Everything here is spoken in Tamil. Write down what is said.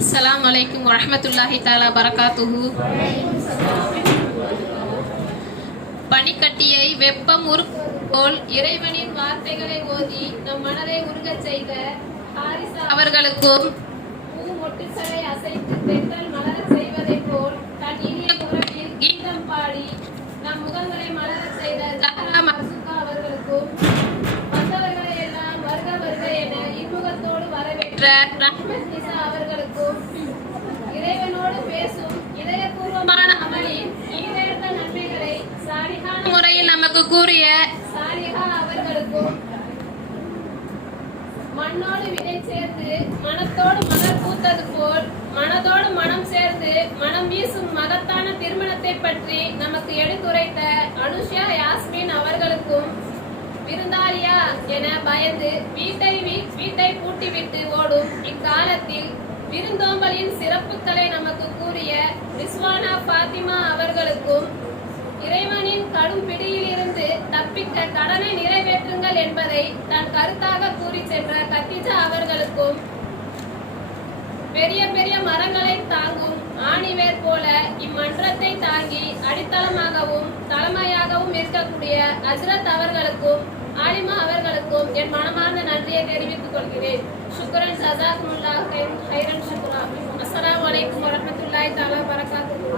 அஸ்ஸலாமு அலைக்கும் வரஹ்மத்துல்லாஹி தஆலா பரகாத்துஹு. பனிக்கட்டியை வெப்பம் போல் இறைவனின் வார்த்தைகளை ஓதி நம் மனதை உருகச் செய்த ஹாரிசா அவர்களுக்கும், பூ மொட்டுக்களை அசைத்து தென்றல் மலரச் செய்வதைப் போல் தன் இனிய குரலில் கீதம் பாடி நம் முகங்களை மலரச் செய்த ஜஹரா மர்சுகா அவர்களுக்கும், வந்தவர்களை எல்லாம் வருக வருக என இன்முகத்தோடு வரவேற்ற ரஹ்மத் நிசா அவர்களுக்கும், இறைவனோடு பேசும் இதயபூர்வமான அமலின் ஈடேற்ற நன்மைகளை சாலிஹான முறையில் நமக்கு கூறிய சாலிஹா அவர்களுக்கும், மண்ணோடு விதை சேர்ந்து மனத்தோடு மலர் பூத்தது போல் மனதோடு மனம் சேர்ந்து மனம் வீசும் மகத்தான திருமணத்தை பற்றி நமக்கு எடுத்துரைத்த அனுஷா யாஸ்மின் அவர்களுக்கும், விருந்தாளியா என பயந்து வீட்டை பூட்டிவிட்டு ஓடும் இக்காலத்தில் விருந்தோம்பலின் சிறப்புகளை நமக்கு கூறிய ரிஸ்வானா பாத்திமா அவர்களுக்கும், இறைவனின் கடும் பிடியில் இருந்து தப்பிக்க கடனை நிறைவேற்றுங்கள் என்பதை தன் கருத்தாக கூறி சென்ற கத்திஜா அவர்களுக்கும், பெரிய பெரிய மரங்களை தாங்கும் ஆணிவேர் போல இம்மன்றத்தை தாங்கி அடித்தளமாகவும் தலைமையாகவும் இருக்கக்கூடிய ஹஜ்ரத் அவர்களுக்கும், ஆலிமா அவர்களுக்கும் என் மனமார்ந்த நன்றியை தெரிவித்துக் கொள்கிறேன். சுக்ரன் ஜஸாக்குமுல்லாஹ் ஹைரன் ஷுக்ரா. அஸ்ஸலாமு அலைக்கும் வரஹ்மத்துல்லாஹி தஆலா பரகாத்துஹு.